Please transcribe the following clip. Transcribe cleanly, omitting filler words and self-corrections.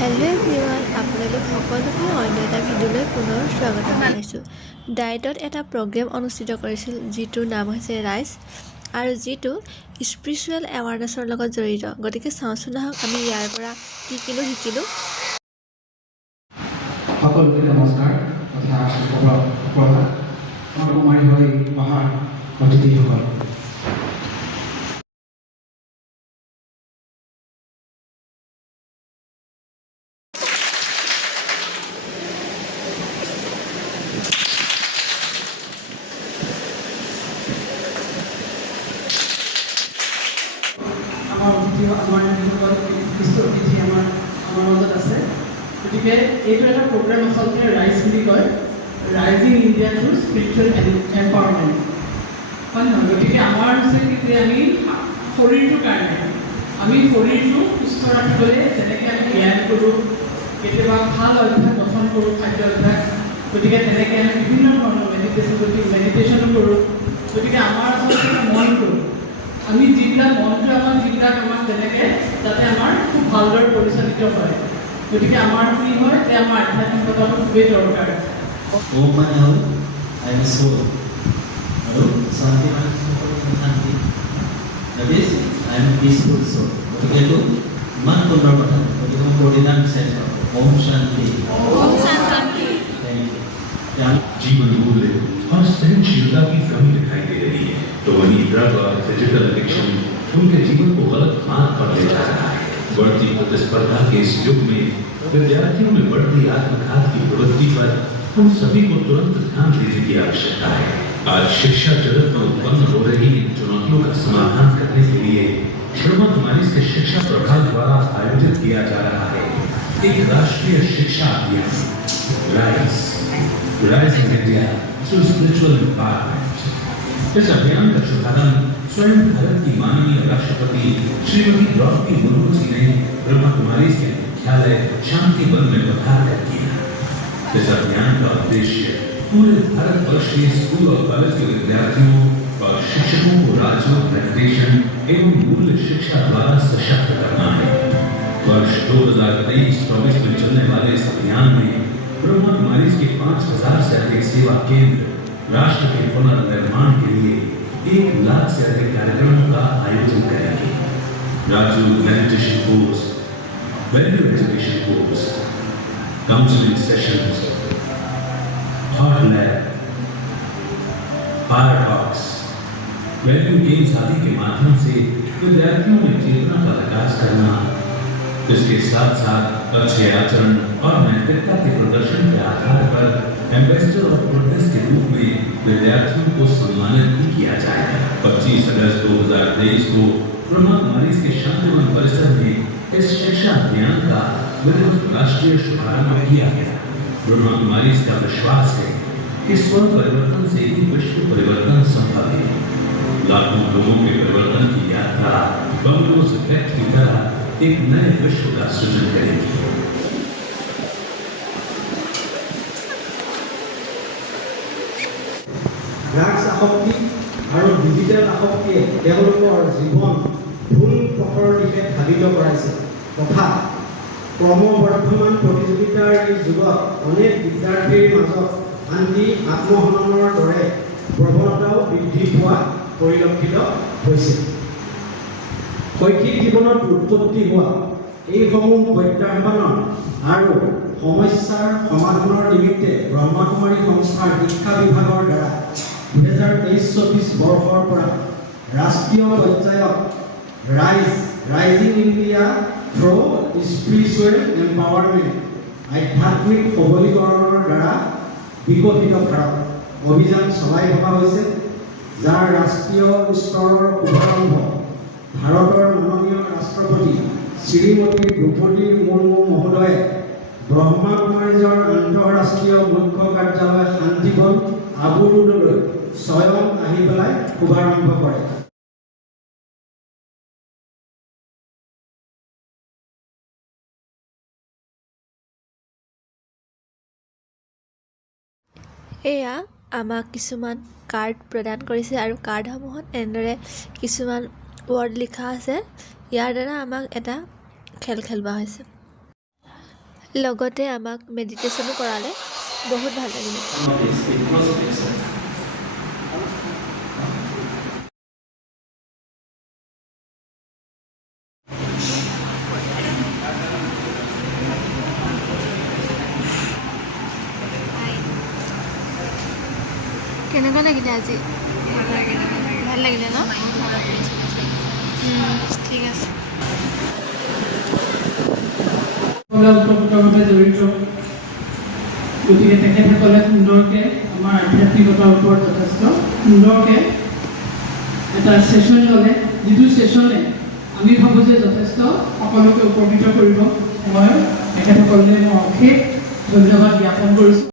Hello' everyone, আপোনালোক সকলোকে অন্য এটা ভিডিঅ'লৈ পুনৰ স্বাগতম জনাইছোঁ। ডায়েটত এটা প্ৰগ্ৰেম অনুষ্ঠিত কৰিছিল যিটোৰ নাম হৈছে ৰাইজ আৰু যিটো স্পিৰিচুৱেল এৱাৰনেছৰ লগত জড়িত। গতিকে চাওঁচোন আহক আমি ইয়াৰ পৰা কি শিকিলোঁ। সকলোকে নমস্কাৰ তথা সুপ্ৰভাত। কুমাৰী হৈ অহা অতিথিসকল, আমাৰ অতিথি আমাৰ মাজত আছে। গতিকে এইটো এটা প্ৰগ্ৰেম আচলতে ৰাইজ বুলি কয়, rising India through spiritual empowerment, হয় নহয়? গতিকে আমাৰ হৈছে যে আমি শৰীৰটোৰ কাৰণে আমি শৰীৰটো সুস্থ ৰাখিবলৈ যেনেকৈ আমি ব্যায়াম কৰোঁ, কেতিয়াবা ভাল অভ্যাস গঠন কৰোঁ, খাদ্য অভ্যাস, গতিকে তেনেকৈ আমি বিভিন্ন ধৰণৰ মেডিটেশ্যনো কৰোঁ। গতিকে আমাৰ আচলতে মনটো আমি যিবিলাক আমাক তেনেকৈ যাতে আমাৰ খুব ভালদৰে পৰিচালিত হয়। গতিকে আমাৰ কি হয় যে আমাৰ আধ্যাত্মিকতাটো খুবেই দৰকাৰ। ওম মানে হ'ল আই এম সোল আৰু শান্তি মানে শান্তি, that is I am peaceful soul. গতিকে এইটো ইমান সুন্দৰ কথা। গতিকে মই প্ৰতিদান বিচাৰিছোঁ ওম শান্তি। जीवन मूल्य और सहनशीलता की कमी दिखाई दे रही है, तो वहीं ड्रग और फिजिकल एडिक्शन उनके जीवन को गलत मार्ग पर ले जा रहा है। बढ़ती प्रतिस्पर्धा के इस युग में विद्यार्थियों में बढ़ती आत्मघात की प्रवृत्ति पर हम सभी को तुरंत ध्यान देने की आवश्यकता है। आज शिक्षा जगत में उत्पन्न हो रही इन चुनौतियों का समाधान करने के लिए ब्रह्मा कुमारी के शिक्षा प्रभाग द्वारा आयोजित किया जा रहा है एक राष्ट्रीय शिक्षा अभियान rise in India through spiritual empowerment. इस अभियान का शुभारंभ स्वयं भारत की माननीय राष्ट्रपति श्रीमती द्रौपदी मुर्मू जी ने ब्रह्मा कुमारी के मुख्यालय शांति वन में पधार कर किया। इस अभियान का उद्देश्य पूरे भारतवर्ष के स्कूल और कॉलेज के विद्यार्थियों और शिक्षकों को राजयोग, मेडिटेशन एवं मूल्य शिक्षा द्वारा सशक्त करना है। वर्ष 2023-24 में चलने वाले इस अभियान में ब्रह्मा कुमारी के 5000 से अधिक सेवा केंद्र राष्ट्र के पुनर्निर्माण के लिए 1 लाख से अधिक कार्यक्रमों का आयोजन करेंगे। Rajyoga meditation course, value education course, counselling sessions, thought lab, fire talks, value games आदि के माध्यम से विद्यार्थियों में चेतना का विकास करना, इसके साथ साथ अच्छे आचरण और नैतिकता के प्रदर्शन के आधार पर एम्बेसडर ऑफ प्रोग्रेस के रूप में विद्यार्थियों को सम्मानित भी किया जाएगा। 25 अगस्त 2023 को ब्रह्मा कुमारी के शांतिवन परिसर में इस शिक्षा अभियान का विधिवत राष्ट्रीय शुभारंभ किया गया। ब्रह्मा कुमारी का विश्वास है कि स्व परिवर्तन से ही विश्व परिवर्तन संभव है। लाखों लोगों के परिवर्तन की यात्रा बंगलोज इफेक्ट की तरह एक नए विश्व का सृजन करेगी। ড্ৰাগছ আসক্তি আৰু ডিজিটেল আসক্তিয়ে তেওঁলোকৰ জীৱন ভুল পথৰ দিশে ধাবিত কৰাইছে তথা ক্ৰমবৰ্ধমান প্ৰতিযোগিতাৰ এই যুগত অনেক বিদ্যাৰ্থীৰ মাজত আনকি আত্মহননৰ দৰে প্ৰৱণতাও বৃদ্ধি পোৱা পৰিলক্ষিত হৈছে। শৈক্ষিক জীৱনত উৎপত্তি হোৱা এইসমূহ প্ৰত্যাহ্বানৰ আৰু সমস্যাৰ সমাধানৰ নিমিত্তে ব্ৰহ্মা কুমাৰী সংস্থাৰ শিক্ষা বিভাগৰ দ্বাৰা 2023-24 বৰ্ষৰ পৰা ৰাষ্ট্ৰীয় পৰ্যায়ত rising India through spiritual empowerment আধ্যাত্মিক সবলীকৰণৰ দ্বাৰা বিকশিত ভাৰত অভিযান চলাই থকা হৈছে, যাৰ ৰাষ্ট্ৰীয় স্তৰৰ শুভাৰম্ভ ভাৰতৰ মাননীয় ৰাষ্ট্ৰপতি শ্ৰীমতী দ্ৰৌপদী মুৰ্মু মহোদয়ে ব্ৰহ্মা কুমাৰীজৰ আন্তঃৰাষ্ট্ৰীয় মুখ্য কাৰ্যালয় শান্তিবন আবুৰুডলৈ স্বয়ং আহি পেলাই শুভাৰম্ভ কৰে। এয়া আমাক কিছুমান কাৰ্ড প্ৰদান কৰিছে আৰু কাৰ্ডসমূহত এনেদৰে কিছুমান ৱৰ্ড লিখা আছে। ইয়াৰ দ্বাৰা আমাক এটা খেল খেলোৱা হৈছে। লগতে আমাক মেডিটেশ্যনো কৰালে বহুত ভাল লাগিলে Some of this with close attention. কেনেকুৱা লাগিলে আজি ভাল লাগিলে ন ঠিক আছে ওতপ্ৰোতভাৱে জড়িত গতিকে তেখেতসকলে সুন্দৰকৈ আমাৰ আধ্যাত্মিকতাৰ ওপৰত যথেষ্ট সুন্দৰকৈ এটা ছেশ্যন ল'লে যিটো ছেশ্যনে আমি ভাবোঁ যে যথেষ্ট সকলোকে উপকৃত কৰিব মই তেখেতসকললৈ মই অশেষ ধন্যবাদ জ্ঞাপন কৰিছোঁ